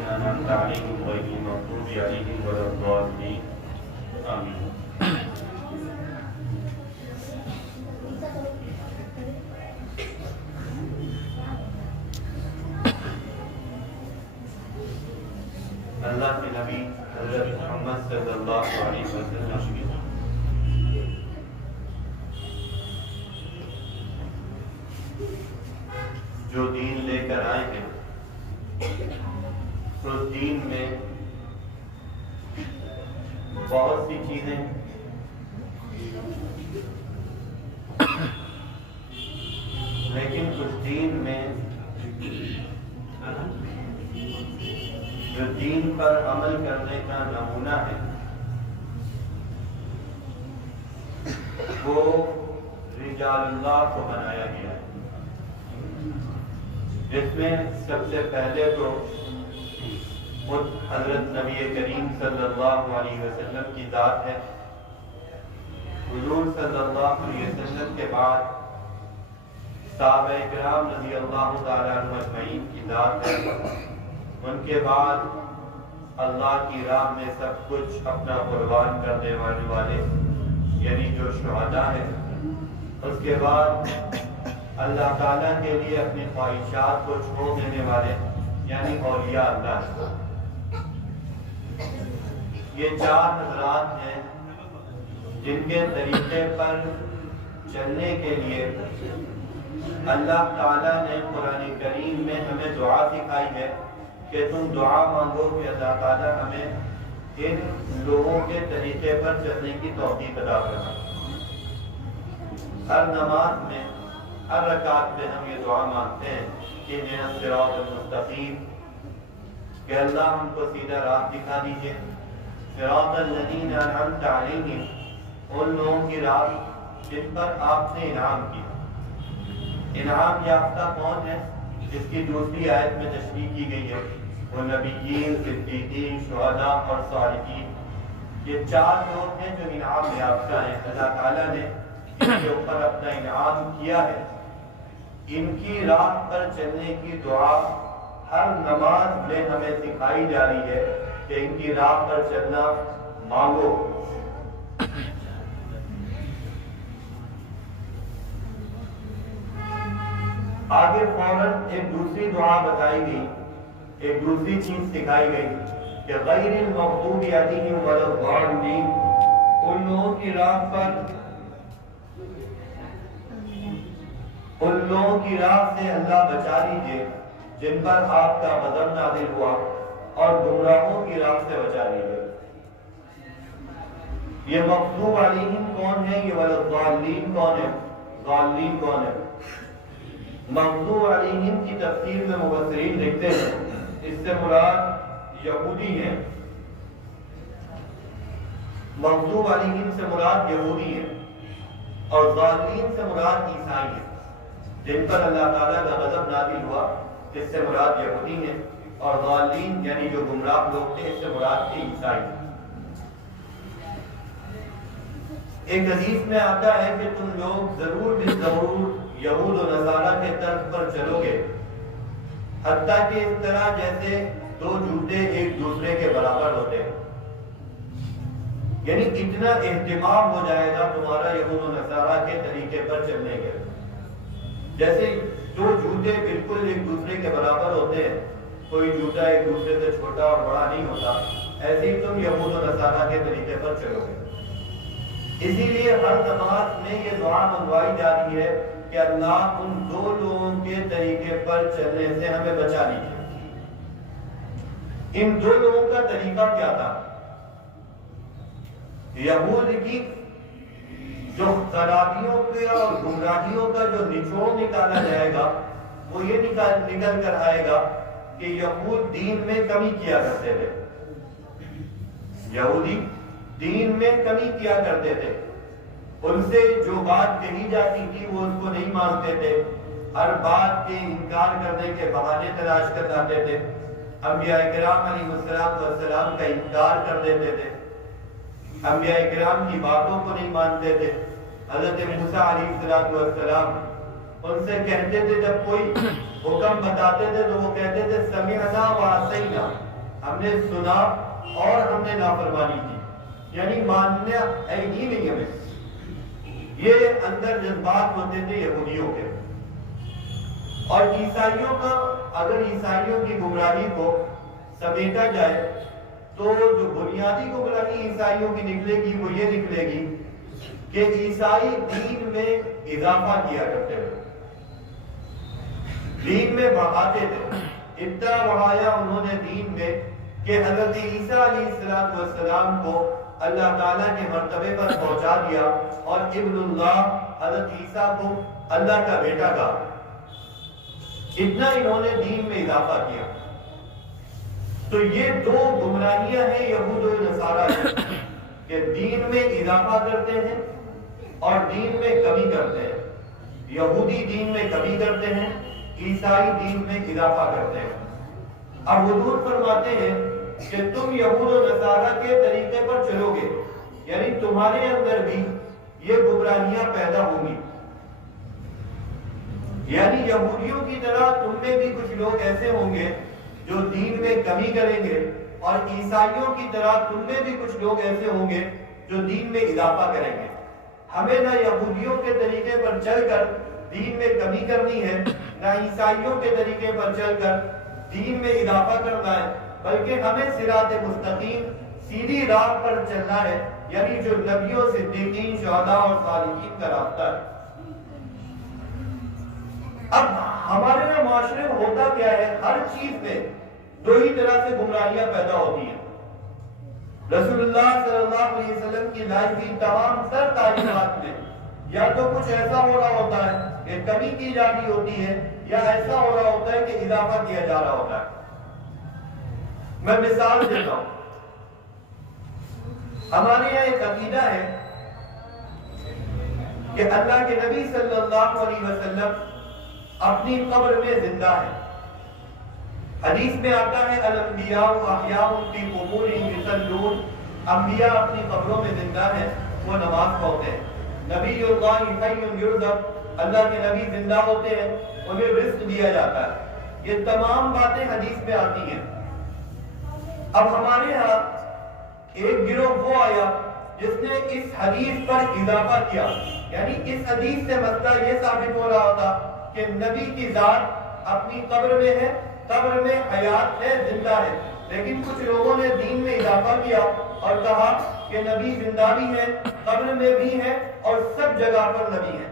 الذين أنعمت عليهم غير المغضوب عليهم ولا الضالين آمين. اللہ کے نبی حضرت محمد صلی اللہ علیہ وسلم کی جو دین لے کر آئے ہیں اس دین میں بہت سی چیزیں لیکن اس دین میں جو دین پر عمل کرنے کا نمونہ ہے وہ رجال اللہ کو بنایا گیا ہے، جس میں سب سے پہلے تو خود حضرت نبی کریم صلی اللہ علیہ وسلم کی ذات ہے۔ حضور صلی اللہ علیہ وسلم کے بعد صحابہ کرام رضی اللہ تعالیٰ عنہ اجمعین کی ذات ہے، ان کے بعد اللہ کی راہ میں سب کچھ اپنا قربان کرنے والے یعنی جو شہداء ہیں، اس کے بعد اللہ تعالیٰ کے لیے اپنی خواہشات کو چھوڑ دینے والے یعنی اولیاء اللہ۔ یہ چار حضرات ہیں جن کے طریقے پر چلنے کے لیے اللہ تعالیٰ نے قرآن کریم میں ہمیں دعا سکھائی ہے کہ تم دعا مانگو کہ اللہ تعالیٰ ہمیں ان لوگوں کے طریقے پر چلنے کی توفیق عطا فرمائے۔ ہر نماز میں ہر رکعت میں ہم یہ دعا مانگتے ہیں کہ اہدنا الصراط المستقیم، کہ اللہ ہم کو سیدھا راہ دکھا دیجئے، صراط الذین انعمت علیہم، ان لوگوں کی راہ جن پر آپ نے انعام کیا۔ انعام یافتہ کون ہے؟ جس کی دوسری آیت میں تشریح کی گئی ہے، وہ نبیین، صدیقین، شہداء اور صالحین۔ یہ چار لوگ ہیں جو انعام یافتہ ہیں، اللہ تعالیٰ نے ان کے اوپر اپنا انعام کیا ہے۔ ان کی راہ پر چلنے کی دعا ہر نماز میں ہمیں سکھائی جا رہی ہے کہ ان کی راہ پر چلنا مانگو۔ آگے فوراً ایک دوسری دعا بتائی گئی، ایک دوسری چیز سکھائی گئی کہ غیر المغضوب علیہم ولا الضالین، ان لوگوں کی راہ پر، ان لوگوں کی راہ سے اللہ بچا لیجئے جن پر آپ کا غضب نازل ہوا، اور گمراہوں کی راہ سے بچا لیجئے۔ یہ مغضوب علیہم کون ہے؟ یہ ولا الضالین کون ہے؟ ضالین کون ہے؟ مغضوب علیہم کی تفسیر میں مفسرین لکھتے ہیں اس سے مراد یہودی ہیں، مغضوب علیہم سے مراد یہودی ہیں، اور ضالین سے مراد عیسائی ہیں، جن پر اللہ تعالیٰ کا غضب نازل ہوا، اس سے مراد یہودی ہیں، اور ضالین یعنی جو گمراہ لوگ تھے اس سے مراد تھے عیسائی۔ ایک حدیث میں آتا ہے کہ تم لوگ ضرور بالضرور یہود و نصارہ کے طرز پر چلو گے، حتیٰ کہ اس طرح جیسے دو جوتے ایک دوسرے کے برابر ہوتے ہیں، یعنی اتنا اہتمام ہو جائے گا تمہارا یہود و نصارہ کے طریقے پر چلنے کے، جیسے دو جوتے بالکل ایک دوسرے کے برابر ہوتے ہیں، کوئی جوتا ایک دوسرے سے چھوٹا اور بڑا نہیں ہوتا، ایسے ہی تم یہود و نصارہ کے طریقے پر چلو گے۔ اسی لیے ہر نماز میں یہ دعا منگوائی جا رہی ہے کہ اللہ ان دو لوگوں کے طریقے پر چلنے سے ہمیں بچا لیجیے۔ ان دو لوگوں کا طریقہ کیا تھا؟ یہود کی جو خرابیوں کے اور گمراہیوں کا جو نچوڑ نکالا جائے گا وہ یہ نکل کر آئے گا کہ یہود دین میں کمی کیا کرتے تھے، یہودی دین میں کمی کیا کرتے تھے، ان سے جو بات کہی جاتی تھی وہ اس کو نہیں مانتے تھے، ہر بات کے انکار کرنے کے بہانے تلاش کر لاتے تھے، انبیاء کرام علیہ السلام کا انکار کر دیتے تھے، انبیاء کرام کی باتوں کو نہیں مانتے تھے۔ حضرت موسیٰ علیہ السلام ان سے کہتے تھے، جب کوئی حکم بتاتے تھے تو وہ کہتے تھے سمعنا وعصینا، نے سنا اور ہم نے نافرمانی کی، یعنی ماننا ہے ہی نہیں ہمیں۔ یہ اندر جذبات ہوتے تھے یہودیوں کے۔ اور عیسائیوں کا، اگر عیسائیوں کی گمراہی کو سمیٹا جائے تو جو بنیادی گمراہی عیسائیوں کی نکلے گی وہ یہ نکلے گی کہ عیسائی دین میں اضافہ کیا کرتے تھے، دین میں بڑھاتے تھے۔ اتنا بڑھایا انہوں نے دین میں کہ حضرت عیسیٰ علیہ السلام کو اللہ تعالیٰ کے مرتبے پر پہنچا دیا اور ابن اللہ، حضرت عیسیٰ کو اللہ کا بیٹا کہا۔ اتنا انہوں نے دین میں اضافہ کیا۔ تو یہ دو گمراہیاں ہیں یہود و نصارہ کی، کہ دین میں اضافہ کرتے ہیں اور دین میں کمی کرتے ہیں۔ یہودی دین میں کمی کرتے ہیں، عیسائی دین میں اضافہ کرتے ہیں۔ اب حضور فرماتے ہیں کہ تم یہود و نصارہ کے طریقے پر چلو گے، یعنی تمہارے اندر بھی یہ گمراہیاں پیدا ہوں گی، یعنی یہودیوں کی طرح تم میں بھی کچھ لوگ ایسے ہوں گے جو دین میں کمی کریں گے، اور عیسائیوں کی طرح تم میں بھی کچھ لوگ ایسے ہوں گے جو دین میں اضافہ کریں گے۔ ہمیں نہ یہودیوں کے طریقے پر چل کر دین میں کمی کرنی ہے، نہ عیسائیوں کے طریقے پر چل کر دین میں اضافہ کرنا ہے، بلکہ ہمیں صراط مستقیم سیدھی راہ پر چلنا ہے، یعنی جو نبیوں، صدیقین، شہداء اور صالحین کا راستہ ہے۔ اب ہمارے یہاں معاشرے میں ہوتا کیا ہے، ہر چیز میں دو ہی طرح سے گمراہیاں پیدا ہوتی ہیں۔ رسول اللہ صلی اللہ علیہ وسلم کی لائی ہوئی تمام تر تعلیمات میں یا تو کچھ ایسا ہو رہا ہوتا ہے کہ کمی کی جا رہی ہوتی ہے، یا ایسا ہو رہا ہوتا ہے کہ اضافہ کیا جا رہا ہوتا ہے۔ میں مثال دیتا ہوں۔ ہمارے یہاں ایک عقیدہ ہے کہ اللہ کے نبی صلی اللہ علیہ وسلم اپنی قبر میں زندہ ہے۔ حدیث میں آتا ہے الانبیاء احیاء فی قبورہم یصلون، انبیاء اپنی قبروں میں زندہ ہیں، وہ نماز پڑھتے ہیں۔ نبی اللہ حی یرزق، اللہ کے نبی زندہ ہوتے ہیں، انہیں رزق دیا جاتا ہے۔ یہ تمام باتیں حدیث میں آتی ہیں۔ اب ہمارے ہاں ایک گروہ وہ آیا جس نے اس حدیث پر اضافہ کیا، یعنی اس حدیث سے مسئلہ یہ ثابت ہو رہا تھا کہ نبی کی ذات اپنی قبر میں ہے، قبر میں حیات ہے، زندہ ہے، لیکن کچھ لوگوں نے دین میں اضافہ کیا اور کہا کہ نبی زندہ بھی ہے، قبر میں بھی ہے، اور سب جگہ پر نبی ہے۔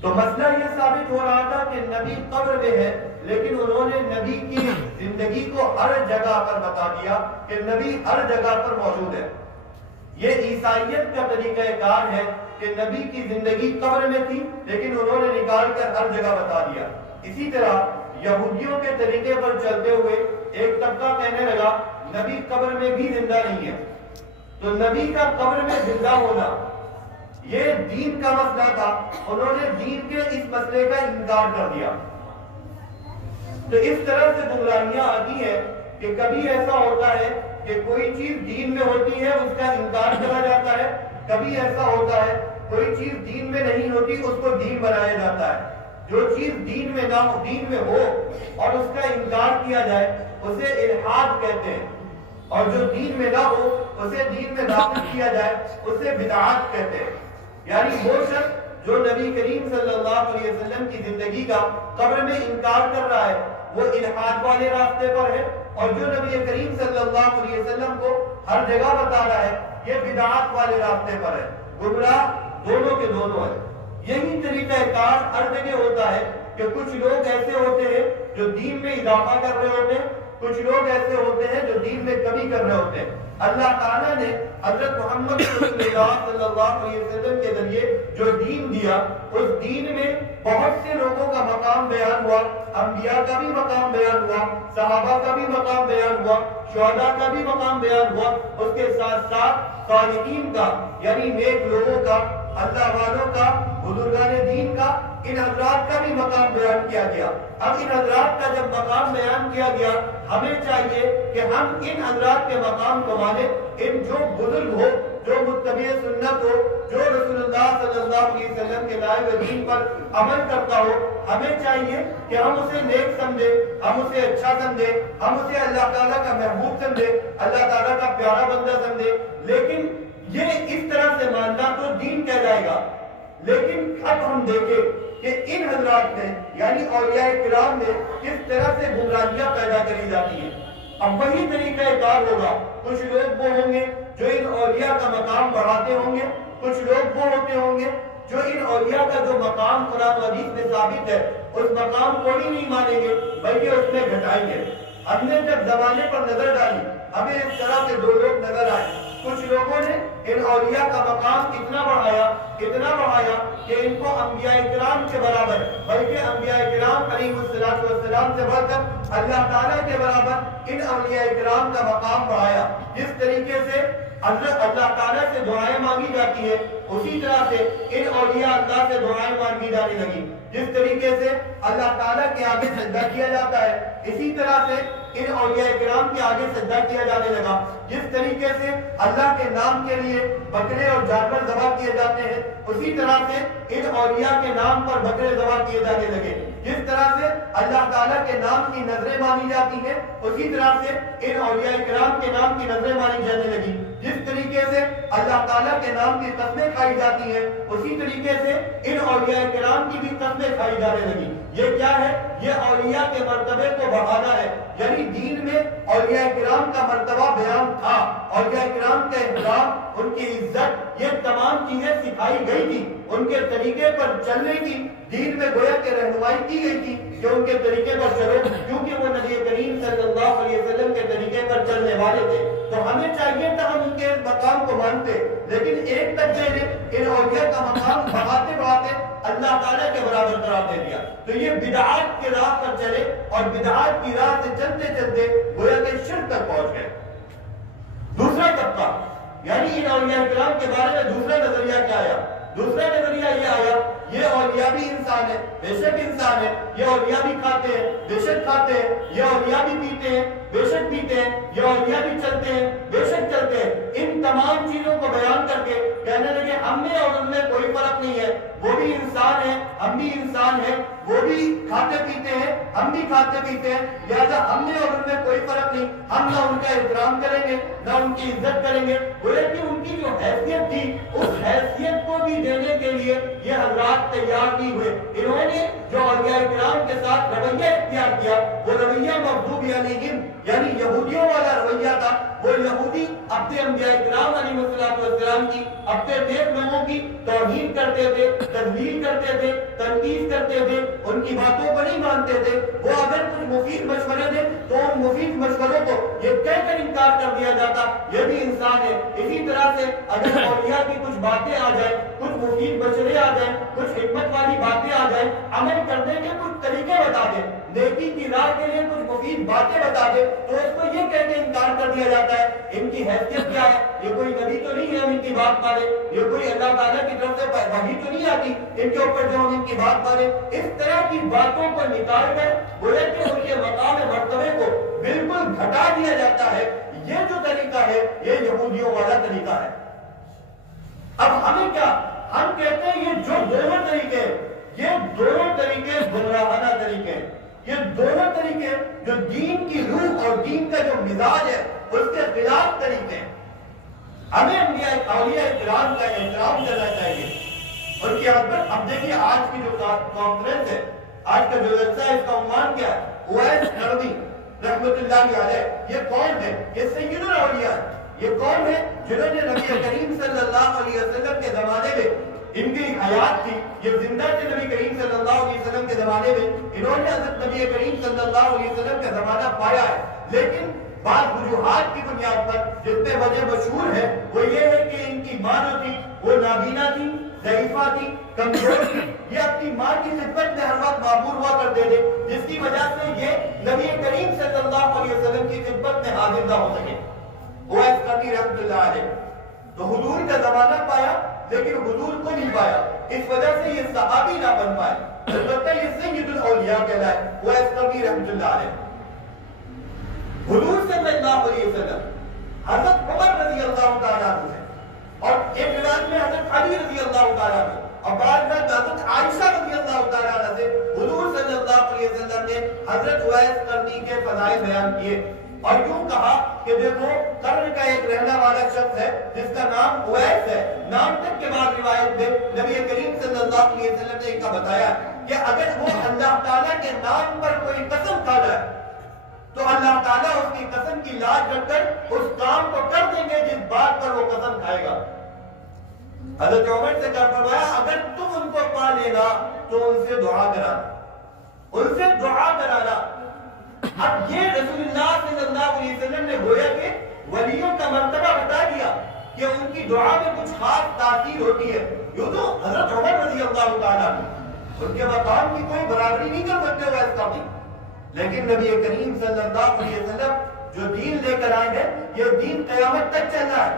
تو مسئلہ یہ ثابت ہو رہا تھا کہ نبی قبر میں ہے، لیکن انہوں نے نبی کی زندگی کو ہر جگہ پر بتا دیا کہ نبی ہر جگہ پر موجود ہے۔ یہ عیسائیت کا طریقہ کار ہے کہ نبی کی زندگی قبر میں تھی، لیکن انہوں نے نکال کر ہر جگہ بتا دیا۔ اسی طرح یہودیوں کے طریقے پر چلتے ہوئے ایک طبقہ کہنے لگا نبی قبر میں بھی زندہ نہیں ہے، تو نبی کا قبر میں زندہ ہونا یہ دین کا مسئلہ تھا، انہوں نے دین کے اس مسئلے کا انکار کر دیا۔ تو اس طرح سے گمراہیاں آتی ہیں کہ کبھی ایسا ہوتا ہے کہ کوئی چیز دین میں ہوتی ہے، اس کا انکار کیا جاتا ہے، کبھی ایسا ہوتا ہے کوئی چیز دین میں نہیں ہوتی، اس کو دین بنایا جاتا ہے۔ جو چیز دین میں نہ ہو، دین میں ہو اور اس کا انکار کیا جائے اسے الحاد کہتے ہیں، اور جو دین میں نہ ہو اسے دین میں داخل کیا جائے اسے بدعات کہتے ہیں۔ یعنی وہ شخص جو نبی کریم صلی اللہ علیہ وسلم کی زندگی کا قبر میں انکار کر رہا ہے وہ الحاد والے راستے پر ہے، اور جو نبی کریم صلی اللہ علیہ وسلم کو ہر جگہ بتا رہا ہے یہ بدعات والے راستے پر ہے۔ گمراہ دونوں کے دونوں ہیں۔ یہی طریقہ کار ہر جگہ ہوتا ہے کہ کچھ لوگ ایسے ہوتے ہیں جو دین میں اضافہ کر رہے ہوتے ہیں، کچھ لوگ ایسے ہوتے ہیں جو دین میں کمی کر رہے ہوتے ہیں۔ اللہ تعالیٰ نے حضرت محمد رسول اللہ صلی اللہ علیہ وسلم کے ذریعے جو دین دیا، اس دین میں بہت سے لوگوں کا مقام بیان ہوا، انبیاء کا بھی مقام بیان ہوا، صحابہ کا بھی مقام بیان ہوا، شہداء کا بھی مقام بیان ہوا، اس کے ساتھ ساتھ صالحین کا یعنی نیک لوگوں کا، اللہ والوں کا، بزرگان دین کا، ان حضرات کا بھی مقام بیان کیا گیا۔ اب ان حضرات کا جب مقام بیان کیا گیا ہمیں چاہیے کہ ہم ان حضرات کے مقام کو مانیں۔ ان جو بزرگ ہو، جو متبع سنت ہو، جو رسول اللہ صلی اللہ علیہ وسلم کے لائے ہوئے دین پر عمل کرتا ہو، ہمیں چاہیے کہ ہم اسے نیک سمجھے، ہم اسے اچھا سمجھے، ہم اسے اللہ تعالیٰ کا محبوب سمجھے، اللہ تعالیٰ کا پیارا بندہ سمجھے۔ لیکن یہ اس طرح سے ماننا تو دین کہلائے گا۔ لیکن اب ہم دیکھیں کہ ان حضرات نے یعنی اولیاء کرام میں کس طرح سے گمراہیاں پیدا کری جاتی ہیں۔ اب وہی طریقہ کار ہوگا، کچھ لوگ وہ ہوں گے جو ان اولیاء کا مقام بڑھاتے ہوں گے، کچھ لوگ وہ ہوتے ہوں گے جو ان اولیاء کا جو مقام قرآن و حدیث میں ثابت ہے اس مقام کو بھی نہیں مانیں گے بلکہ اس میں گھٹائیں گے۔ ہم نے جب زمانے پر نظر ڈالی ہمیں اس طرح سے دو لوگ نظر آئے، کچھ لوگوں نے ان اولیاء کا مقام اتنا بڑھایا کہ ان کو انبیاء کرام کے برابر بلکہ انبیاء کرام علیہ السلام سے بڑھ کر اللہ تعالیٰ کے برابر ان اولیاء کرام کا مقام بڑھایا۔ جس طریقے سے اللہ تعالیٰ سے دعائیں مانگی جاتی ہے اسی طرح سے ان اولیاء اللہ سے دعائیں مانگی جانے لگی۔ جس طریقے سے اللہ تعالیٰ کے آگے سجدہ کیا جاتا ہے اسی طرح سے ان اولیاء کرام کے آگے سجدہ کیا جانے لگا۔ جس طریقے سے اللہ کے نام کے لیے بکرے اور جانور ذبح کیے جاتے ہیں اسی طرح سے ان اولیاء کے نام پر بکرے ذبح کیے جانے لگے۔ جس طرح سے اللہ تعالیٰ کے نام کی نظریں مانی جاتی ہیں اسی طرح سے ان اولیاء کرام کے نام کی نظریں مانی جانے لگی۔ جس طریقے سے اللہ تعالیٰ کے نام کی قسمیں کھائی جاتی ہیں اسی طریقے سے ان اولیاء کرام کی بھی قسمیں کھائی جانے لگی۔ یہ کیا ہے؟ یہ اولیاء کے مرتبے کو بڑھانا ہے۔ یعنی دین میں اولیاء کرام کا مرتبہ بیان تھا، اولیاء کرام کا احترام، ان کی عزت، یہ تمام چیزیں سکھائی گئی تھی، ان کے طریقے پر چلنے کی دین میں گویا کہ رہنمائی کی گئی تھی کہ ان کے طریقے پر چلو، کیونکہ وہ نبی کریم صلی اللہ علیہ وسلم کے طریقے پر چلنے والے تھے۔ تو ہمیں چاہیے تھا ہم ان کے مقام کو مانتے، لیکن ایک طبقے نے ان اولیاء کا مقام بڑھاتے اللہ تعالیٰ کے برابر قرار دے دیا۔ تو یہ بدعات کی راہ پر چلے اور بدعات کی راہ سے چلتے چلتے گویا کہ شرک تک پہنچ گئے۔ دوسرا طبقہ یعنی ان اولیاء کرام کے بارے میں دوسرا نظریہ کیا آیا؟ دوسرا نظریہ یہ آیا یہ اولیاء بھی انسان ہے، بے شک انسان ہے، یہ اولیاء بھی کھاتے ہیں، بے شک کھاتے ہیں، یہ اولیاء بھی پیتے ہیں، بے شک پیتے ہیں، یہ اولیاء بھی چلتے ہیں، بے شک چلتے ہیں۔ ان تمام چیزوں کو بیان کر کے کہنے لگے ہم میں اور ان میں کوئی فرق نہیں ہے، وہ بھی انسان ہے، ہم بھی انسان ہیں، وہ بھی کھاتے پیتے ہیں، ہم بھی کھاتے پیتے ہیں، لہذا ہم میں اور ان میں کوئی فرق نہیں، ہم نہ ان کا احترام کریں گے نہ ان کی عزت کریں گے۔ گویا کہ ان کی جو حیثیت تھی اس حیثیت کو بھی دینے کے لیے یہ حضرات تیار نہیں ہوئے۔ انہوں نے جو اولیاء کرام کے ساتھ رویہ اختیار کیا وہ رویہ مغضوب علیہم یعنی یہودیوں والا رویہ تھا۔ وہ یہودی اپنے انبیاء کرام علیہ السلام کی اپنے نیک لوگوں کی توہین کرتے تھے، تذلیل کرتے تھے، تنقید کرتے تھے، ان کی باتوں کو نہیں مانتے تھے۔ وہ اگر کچھ مفید مشورے دیں تو ان مفید مشوروں کو یہ کہہ کر انکار کر دیا جاتا یہ بھی انسان ہے۔ اسی طرح سے اگر اولیاء کی کچھ باتیں آ جائیں، کچھ مفید مشورے آ جائیں، کچھ حکمت والی باتیں آ جائیں، عمل کرنے کے کچھ طریقے بتا دیں، نیکی کی راہ کے لیے کچھ مفید باتیں بتا دیں تو اس کو یہ کہہ کے انکار کر دیا جاتا ہے ان کی حیثیت کیا ہے، یہ کوئی نبی تو نہیں ہے ہم ان کی بات مانیں، یہ کوئی اللہ تعالیٰ کی طرف سے وحی تو نہیں آتی ان کے اوپر جو ہم ان کی بات مانیں۔ اس طرح کی باتوں کو نکال کر گویا کہ ان کے مقام مرتبے کو بالکل گھٹا دیا جاتا ہے۔ یہ جو طریقہ ہے یہ یہودیوں والا طریقہ ہے۔ اب ہمیں کیا، ہم کہتے ہیں یہ جو دونوں طریقے یہ دونوں طریقے گمراہانہ طریقے ہیں، یہ دونوں طریقے جو دین کی روح اور دین کا جو مزاج ہے اس کے خلاف طریقے ہیں۔ ہمیں اولیاء کرام کا احترام کرنا چاہیے ان کی عظمت۔ اب دیکھیے آج کی جو کانفرنس ہے، آج کا جو جلسہ ہے اس کا عنوان کیا ہے؟ اویس قرنی رحمۃ اللہ علیہ۔ یہ کون ہے؟ یہ سید الاولیاء ہے۔ یہ کون ہے جنہوں نے نبی کریم صلی اللہ علیہ وسلم کے زمانے میں ان کی حیات تھی، یہ زندہ تھے نبی کریم صلی اللہ علیہ وسلم کے زمانے میں، انہوں نے حضرت نبی کریم صلی اللہ علیہ وسلم کا زمانہ پایا ہے، لیکن بعض وجوہات کی بنیاد پر جس میں وجہ مشہور ہے وہ یہ ہے کہ ان کی ماں جو تھی وہ نابینا تھی، ضعیفہ تھی، کمزور تھی، یہ اپنی ماں کی خدمت میں ہر وقت معمور ہوا کرتے تھے، جس کی وجہ سے یہ نبی کریم صلی اللہ علیہ وسلم کی خدمت میں حاضر نہ ہو سکے۔ اویس قرنی رحمۃ اللہ علیہ تو حضور کا زمانہ پایا لیکن حضور کو نہیں پایا، اس وجہ سے یہ صحابی نہ بن پائے، البتہ یہ سید الاولیاء کہلائے۔ اویس قرنی رحمۃ اللہ علیہ حضور صلی اللہ علیہ وسلم حضرت عمر رضی اللہ تعالیٰ عنہ میں حضرت علی رضی اللہ تعالیٰ عنہ اور بعد میں حضرت عائشہ رضی اللہ تعالیٰ عنہ سے حضور صلی اللہ علیہ وسلم نے حضرت اویس قرنی کے فضائل بیان کیے اور یوں کہا کہ دیکھو قرن کا ایک رہنے والا شخص ہے جس کا نام اویس ہے. نام تک کے بعد روایت میں نبی کریم صلی اللہ علیہ وسلم نے ان کا بتایا کہ اگر وہ اللہ تعالیٰ کے نام پر کوئی قسم کھا جائے تو اللہ تعالیٰ اس کی قسم کی لاج رکھ کر اس کام کو کر دیں گے جس بات پر وہ قسم کھائے گا. حضرت عمر سے کہا فرمایا اگر تم ان کو پا لینا تو ان سے دعا کرانا، ان سے دعا کرانا. اب یہ رسول اللہ صلی اللہ علیہ وسلم نے گویا کہ ولیوں کا مرتبہ بتا دیا کہ ان کی دعا میں کچھ خاص تاثیر ہوتی ہے. یوں تو حضرت عمر رضی اللہ تعالیٰ ان کے مقام کی کوئی برابری نہیں کر سکتے ہوئے اس کا بھی، لیکن نبی کریم صلی اللہ علیہ وسلم جو دین لے کر آئے ہیں یہ دین قیامت تک چل رہا ہے،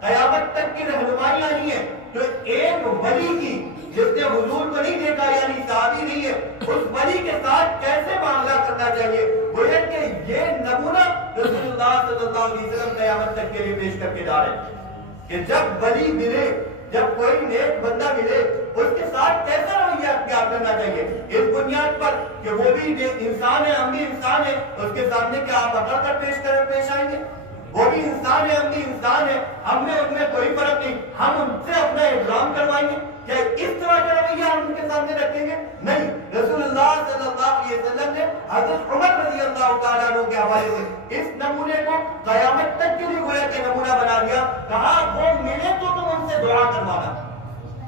قیامت تک کی رہنمائیاں نہیں ہے. تو ایک ولی کی جس نے حضور کو نہیں دیکھا یعنی صحابی نہیں ہے، اس ولی کے ساتھ کیسے معاملہ کرنا چاہیے، گویا کہ یہ نمونہ رسول اللہ صلی اللہ علیہ وسلم قیامت تک کے لیے پیش کر کے جا رہے ہیں کہ جب ولی ملے، جب کوئی نیک بندہ ملے اس کے ساتھ کیسا رویہ اختیار کرنا چاہیے، اس بنیاد پر کہ وہ بھی انسان ہے ہم بھی انسان ہیں، اس کے سامنے کیا آپ اکڑ کر پیش آئیں گے؟ وہ بھی انسان ہے ہم بھی انسان ہیں، ہم میں ان میں کوئی فرق نہیں، ہم ان سے اپنا احترام کروائیں گے؟ کیا اس طرح کا رویہ ہم ان کے سامنے رکھیں گے؟ نہیں. رسول اللہ صلی اللہ علیہ وسلم نے حضرت عمر رضی اللہ تعالیٰ عنہ کے حوالے سے اس نمونے کو قیامت تک کے لیے گویا کہ نمونہ بنا دیا. کہا وہ ملے تو تم ان سے دعا کروانا،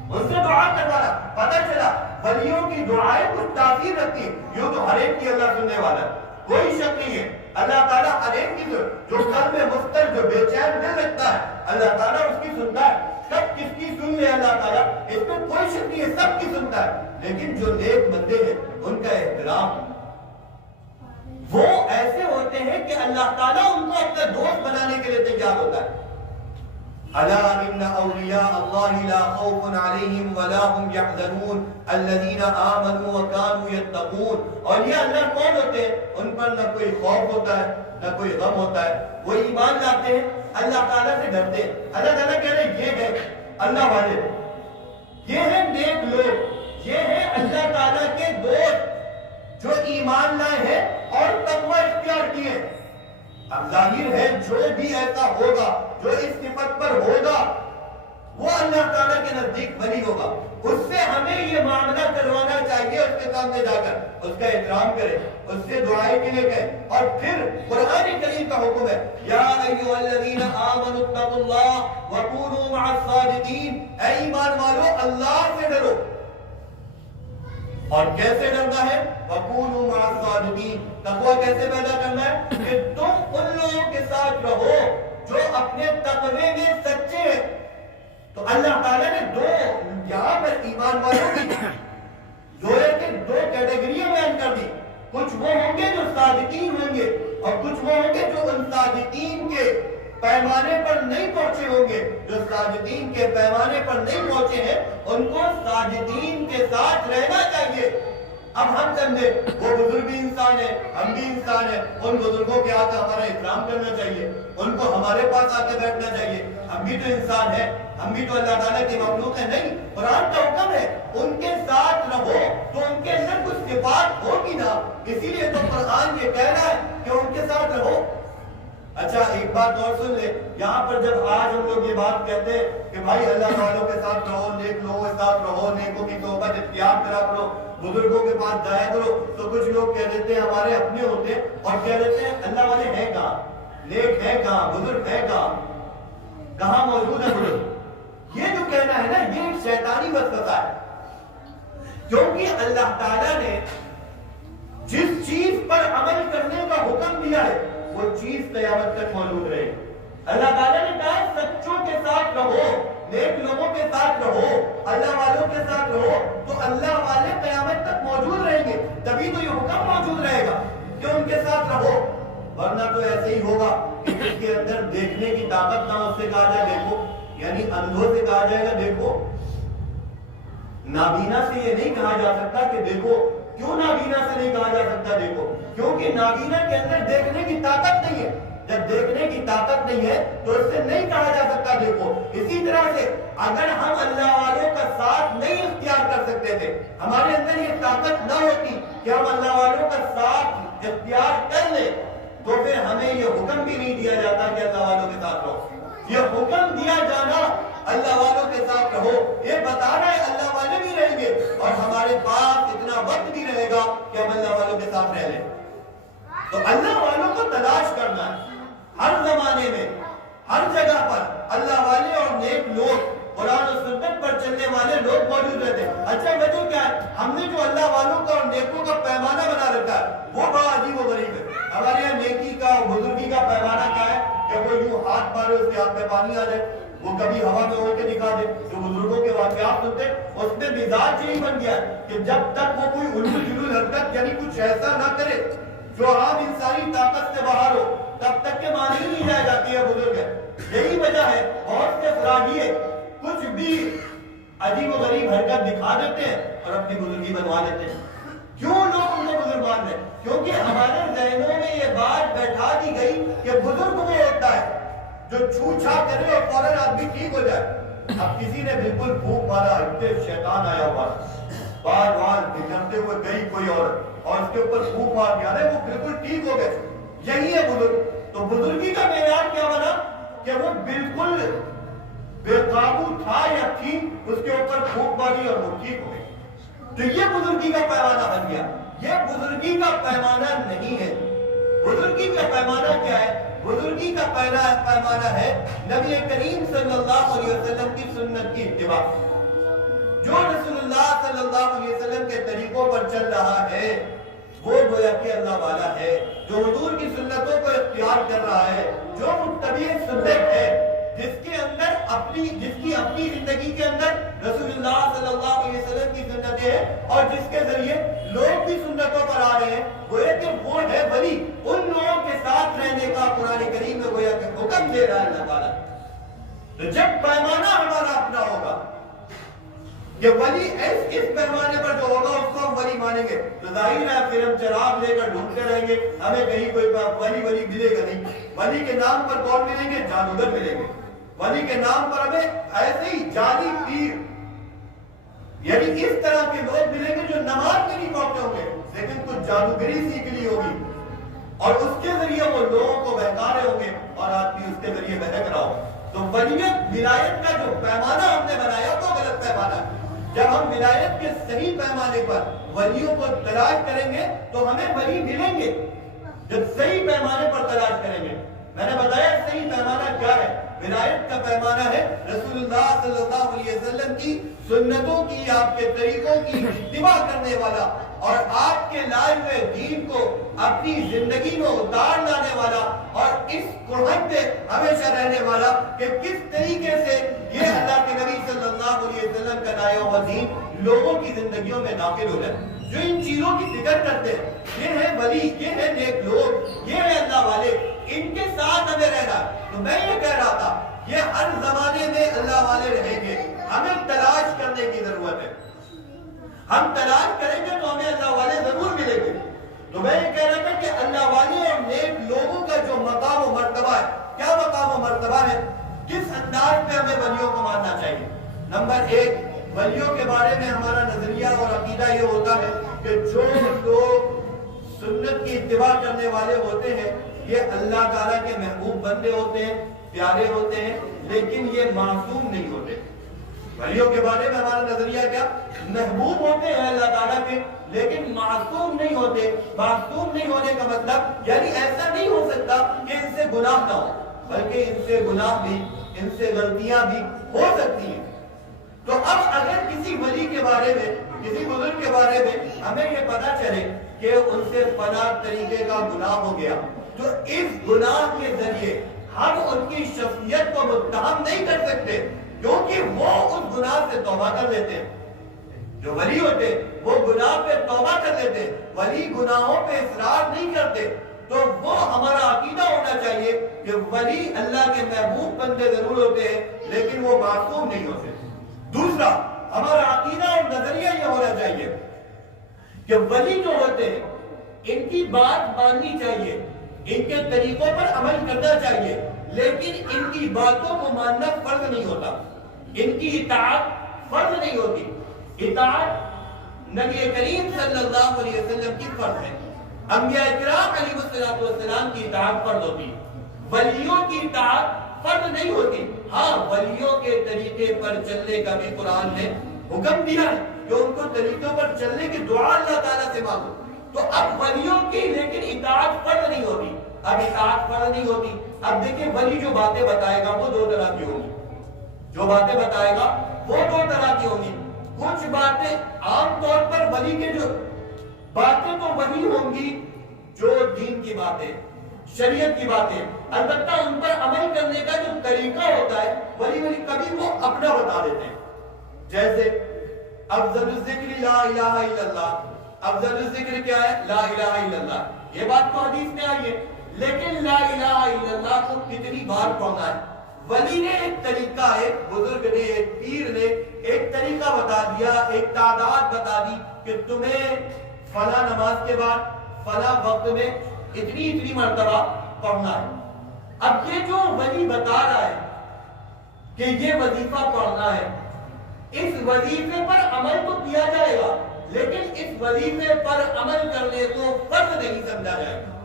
ان سے دعا کروانا. پتہ چلا ولیوں کی دعائیں کچھ تاثیر رکھتی ہیں. یوں تو ہر ایک کی اللہ سننے والا ہے، کوئی شک نہیں ہے. اللہ تعالیٰ ہر ایک کی جو قلب مفتر جو بے چین دل رکھتا ہے اللہ تعالیٰ اس کی سنتا ہے. سب کس کی سن لے اللہ تعالیٰ، اس میں کوئی شک نہیں ہے، سب کی سنتا ہے. لیکن جو نیک بندے ہیں ان کا احترام وہ ایسے ہوتے ہیں کہ اللہ تعالیٰ ان کو اپنا دوست بنانے کے لیے تیار ہوتا ہے. الا ان اولیاء اللہ لا خوف علیہم ولا هم يحزنون الذین آمنوا وكانوا يتقون. اور یہ اللہ کون ہوتے ہیں؟ ان پر نہ کوئی خوف ہوتا ہے نہ کوئی غم ہوتا ہے، وہ ایمان لاتے ہیں، اللہ تعالیٰ سے ڈرتے ہیں. اللہ تعالیٰ کہہ رہے ہیں یہ ہے اللہ والے، یہ ہے نیک لوگ، یہ ہے اللہ تعالیٰ کے دوست جو ایمان لائے ہیں اور تقوی اختیار کیے. اب ظاہر ہے جو بھی ایسا ہوگا جو اس صفت پر ہوگا وہ اللہ تعالیٰ کے نزدیک ولی ہوگا. اس سے ہمیں یہ معاملہ کروانا چاہیے، اس کے سامنے جا کر اس کا احترام کرے، اس سے دعائیں کے لیے کہیں. اور پھر قرآن کریم کا حکم ہے یا ایھا الذین آمنوا اتقوا اللہ وکونوا مع الصادقین. اے ایمان والو اللہ سے ڈرو. اور کیسے ڈرنا ہے؟ وَكُونُوا مَعَ الصَّادِقِينَ. تقویٰ کیسے پیدا کرنا ہے؟ کہ تم ان لوگوں کے ساتھ رہو جو اپنے تقوی میں سچے ہیں. تو اللہ تعالیٰ نے دو یہاں پر ایمان والوں کی دو کیٹیگریاں بیان کر دی. کچھ وہ ہوں گے جو صادقین ہوں گے اور کچھ وہ ہوں گے جو ان صادقین کے پیمانے پر نہیں پہنچے ہوں گے. جو صادقین کے پیمانے پر نہیں پہنچے ہیں ان کو صادقین کے ساتھ رہنا چاہیے. اب ہم سمجھے وہ بزرگ بھی انسان ہے، ہم بھی انسان ہیں، ان بزرگوں کے آگے ہمارا احترام کرنا چاہیے، ان کو ہمارے پاس آ کے بیٹھنا چاہیے. ہم بھی تو انسان ہیں، ہم بھی تو اللہ تعالیٰ کی مخلوق ہیں. نہیں، قرآن کا حکم ہے ان کے ساتھ رہو تو ان کے اندر کچھ صفات ہوگی نا، اسی لیے تو قرآن یہ کہہ رہا ہے کہ ان کے ساتھ رہو. اچھا ایک بات اور سن لے، یہاں پر جب آج ہم لوگ یہ بات کہتے ہیں کہ بھائی اللہ والوں کے ساتھ رہو، نیک لوگوں کے ساتھ رہو، نیکوں کی صحبت اختیار کرا کرو، بزرگوں کے پاس جایا کرو، تو کچھ لوگ کہہ دیتے ہیں ہمارے اپنے ہوتے ہیں اور کہہ دیتے ہیں اللہ والے ہیں کہاں، نیک ہیں کہاں، بزرگ ہیں کہاں موجود ہے بزرگ. یہ جو کہنا ہے نا یہ ایک شیطانی وسوسہ ہے، کیونکہ اللہ تعالیٰ نے جس چیز پر عمل کرنے کا حکم دیا ہے وہ چیز قیامت تک موجود رہے. اللہ تعالیٰ نے کہا سچوں کے ساتھ رہو، نیک لوگوں کے ساتھ رہو، اللہ والوں کے ساتھ رہو، تو اللہ والے قیامت تک موجود رہیں گے. تبھی تو یہ حکم موجود رہے گا کہ ان کے ساتھ رہو. ورنہ تو ایسے ہی ہوگا کہ جس کے اندر دیکھنے کی طاقت نہ اس سے کہا جائے دیکھو، یعنی اندھوں سے کہا جائے گا دیکھو. نابینا سے یہ نہیں کہا جا سکتا کہ دیکھو. کیوں نابینا سے نہیں کہا جا سکتا دیکھو؟ کیونکہ نابینا کے اندر دیکھنے کی طاقت نہیں ہے. جب دیکھنے دیکھنے کی طاقت نہیں ہے تو اس سے نہیں کہا جا سکتا دیکھو. اسی طرح سے اگر ہم اللہ والوں کا ساتھ نہیں اختیار کر سکتے تھے, ہمارے اندر یہ طاقت نہ ہوتی کہ ہم اللہ والوں کا ساتھ اختیار کر لیں, تو پھر ہمیں یہ حکم بھی نہیں دیا جاتا کہ اللہ والوں کے ساتھ رہو. یہ حکم دیا جانا اللہ والوں کے ساتھ رہو, یہ بتا رہا ہے اللہ والے بھی رہیں گے اور ہمارے پاس اتنا وقت بھی رہے گا کہ ہم اللہ والوں کے ساتھ رہ لیں. تو اللہ والوں کو تلاش کرنا ہے. ہر زمانے میں ہر جگہ پر اللہ والے اور نیک لوگ, قرآن و سنت پر چلنے والے لوگ موجود رہتے ہیں. اچھا وجہ کیا ہے؟ ہم نے جو اللہ والوں کا اور نیکوں کا پیمانہ بنا رکھا ہے وہ بڑا عجیب و غریب ہے. ہمارے یہاں نیکی کا اور بزرگی کا پیمانہ کیا ہے کہ وہ یوں ہاتھ مارے اس کے ہاتھ میں پانی آ جائے, وہ کبھی ہوا میں ہو کے دکھا دے. جو بزرگوں کے واقعات سنتے اس میں مزاج یہی بن گیا ہے کہ جب تک وہ کوئی الجھل جلول حرکت یعنی کچھ ایسا نہ کرے جو عام انسانی طاقت سے باہر ہو, تب تک کے معنی ہی نہیں جائے جاتی ہے بزرگ ہے. یہی وجہ ہے بہت سے فراڈیے کچھ بھی عجیب و غریب حرکت دکھا دیتے ہیں اور اپنی بزرگی بنوا لیتے ہیں. کیوں لوگ ان کو بزرگ مان رہے ہیں؟ کیونکہ ہمارے ذہنوں میں یہ بات بیٹھا دی گئی کہ بزرگ وہ ہوتا ہے جو چھو چھا کرے اور فوراً آدمی ٹھیک ہو جائے. اب کسی نے بالکل بھوک مارا, اتنے شیطان آیا ہوا, بار بار بھجنتے ہوئے گئی کوئی اور اس کے اوپر بھوک مار دیا, وہ بالکل ٹھیک ہو گئے. یہی ہے بزرگ. تو بزرگی کا معیار کیا بنا کہ وہ بالکل بے قابو تھا یا تھی, اس کے اوپر بھوک ماری اور وہ ٹھیک ہو گئی. تو یہ بزرگی کا پیمانہ بن گیا. یہ بزرگی کا پیمانہ نہیں ہے. بزرگی کا پیمانہ کیا ہے؟ بزرگی کا پیمانہ ہے نبی کریم صلی اللہ علیہ وسلم کی سنت کی اتباع. جو رسول اللہ صلی اللہ علیہ وسلم کے طریقوں پر چل رہا ہے وہ گویا کہ اللہ والا ہے. جو حضور کی سنتوں کو اختیار کر رہا ہے, جو متبع سنت ہے, جس کی اپنی زندگی کے اندر رسول اللہ صلی اللہ علیہ وسلم کی سنتیں ہیں اور جس کے ذریعے لوگ بھی سنتوں پر آ رہے ہیں, گویا کہ وہ ہے ولی. ان لوگوں کے ساتھ رہنے کا قرآن کریم میں گویا کہ حکم دے رہا ہے اللہ تعالیٰ. تو جب پیمانہ ہمارا اپنا ہوگا کہ ولی اس پیمانے پر جو ہوگا اس کو ہم ولی مانیں گے, تو ظاہر ہے پھر ہم چراغ لے کر ڈھونڈتے رہیں گے, ہمیں کہیں کوئی ولی ملے گا نہیں. ولی کے نام پر کون ملیں گے؟ جادوگر ملیں گے. ولی کے نام پر ہمیں ایسے ہی جعلی پیر یعنی اس طرح کے لوگ ملیں گے جو نماز میں نہیں پہنچے ہوں گے لیکن کچھ جادوگری سیکھ لی ہوگی اور اس کے ذریعے وہ لوگوں کو بہکا رہے ہوں گے اور آدمی اس کے ذریعے بہک رہا ہو. تو ولیت ولایت کا جو پیمانہ ہم نے بنایا وہ غلط پیمانہ ہے. جب ہم ولایت کے صحیح پیمانے پر ولیوں کو تلاش کریں گے تو ہمیں ولی ملیں گے. جب صحیح پیمانے پر تلاش کریں گے, میں نے بتایا صحیح پیمانہ کیا ہے. ولایت کا پیمانہ ہے رسول اللہ صلی اللہ علیہ وسلم کی سنتوں کی, آپ کے طریقوں کی اتباع کرنے والا اور آپ کے لائے ہوئے دین کو اپنی زندگی میں اتار لانے والا اور اس قرآن پہ ہمیشہ رہنے والا کہ کس طریقے سے یہ اللہ کے نبی صلی اللہ علیہ وسلم کا لایا ہوا دین لوگوں کی زندگیوں میں داخل ہو جائے. جو ان چیزوں کی فکر کرتے ہیں, یہ ہے ولی, یہ ہے نیک لوگ, یہ ہے اللہ والے, ان کے ساتھ ہمیں رہنا. تو میں یہ کہہ رہا تھا یہ ہر زمانے میں اللہ والے رہیں گے, ہمیں تلاش کرنے کی ضرورت ہے. ہم تلاش کریں گے تو ہمیں اللہ والے ضرور ملیں گے. تو میں یہ کہہ رہا تھا کہ اللہ والے اور نیک لوگوں کا جو مقام و مرتبہ ہے, کیا مقام و مرتبہ ہے, کس انداز میں ہمیں ولیوں کو ماننا چاہیے. نمبر ایک, ولیوں کے بارے میں ہمارا نظریہ اور عقیدہ یہ ہوتا ہے کہ جو لوگ سنت کی اتباع کرنے والے ہوتے ہیں یہ اللہ تعالیٰ کے محبوب بندے ہوتے ہیں, پیارے ہوتے ہیں, لیکن یہ معصوم نہیں ہوتے. ولیوں کے بارے میں ہمارا نظریہ کیا, محبوب ہوتے ہیں اللہ تعالیٰ کے لیکن معصوم نہیں ہوتے. معصوم نہیں ہونے کا مطلب یعنی ایسا نہیں ہو سکتا کہ ان سے گناہ نہ ہو, بلکہ ان سے گناہ بھی, ان سے غلطیاں بھی ہو سکتی ہیں. تو اب اگر کسی ولی کے بارے میں, کسی بزرگ کے بارے میں ہمیں یہ پتا چلے کہ ان سے فلاں طریقے کا گناہ ہو گیا, تو اس گناہ کے ذریعے ہم ان کی شخصیت کو متہم نہیں کر سکتے کیونکہ وہ اس گناہ سے توبہ کر لیتے ہیں. جو ولی ہوتے وہ گناہ پہ توبہ کر لیتے, ولی گناہوں پہ اصرار نہیں کرتے. تو وہ ہمارا عقیدہ ہونا چاہیے کہ ولی اللہ کے محبوب بندے ضرور ہوتے ہیں لیکن وہ معصوم نہیں ہوتے. دوسرا, ہمارا عقیدہ اور نظریہ یہ ہونا چاہیے کہ ولی جو ہوتے ہیں ان کی بات ماننی چاہیے, ان کے طریقوں پر عمل کرنا چاہیے، لیکن ان کی باتوں کو ماننا فرض نہیں ہوتا، ان کی اطاعت فرض نہیں ہوتی۔ اطاعت نبی کریم صلی اللہ علیہ وسلم کی فرض ہے، انبیاء کرام علیہ السلام کی اطاعت فرض ہوتی، ولیوں کی اطاعت فرض نہیں ہوتی۔ ہاں ولیوں کے طریقے پر چلنے کا بھی قرآن نے حکم دیا ہے کہ ان کو طریقوں پر چلنے کی دعا اللہ تعالیٰ سے مانگو۔ تو اب ولیوں کی لیکن اطاعت فرض نہیں ہوتی، اب اطاعت فرض نہیں ہوتی۔ اب دیکھیں ولی جو باتیں بتائے گا وہ دو طرح کی ہوں گی، جو باتیں بتائے گا وہ دو طرح کی ہوں گی۔ کچھ باتیں عام طور پر ولی کے جو باتیں تو وہی ہوں گی جو دین کی باتیں، شریعت کی باتیں، البتہ ان پر عمل کرنے کا جو طریقہ ہوتا ہے ولی کبھی وہ اپنا بتا دیتے ہیں۔ جیسے افضل الذکر لا الہ الا اللہ، افضل الذکر کیا ہے؟ لا الہ الا اللہ، یہ بات تو حدیث میں آئی ہے، لیکن لا الہ الا اللہ کو کتنی بار پڑھنا ہے؟ ولی نے ایک طریقہ، ایک بزرگ نے، ایک پیر نے ایک طریقہ بتا دیا، ایک تعداد بتا دی کہ تمہیں فلاں نماز کے بعد فلاں وقت میں اتنی مرتبہ پڑھنا ہے۔ اب یہ جو ولی بتا رہا ہے کہ یہ وظیفہ پڑھنا ہے، اس وظیفے پر عمل تو کیا جائے گا، لیکن اس وظیفے پر عمل کرنے کو فرض نہیں سمجھا جائے گا۔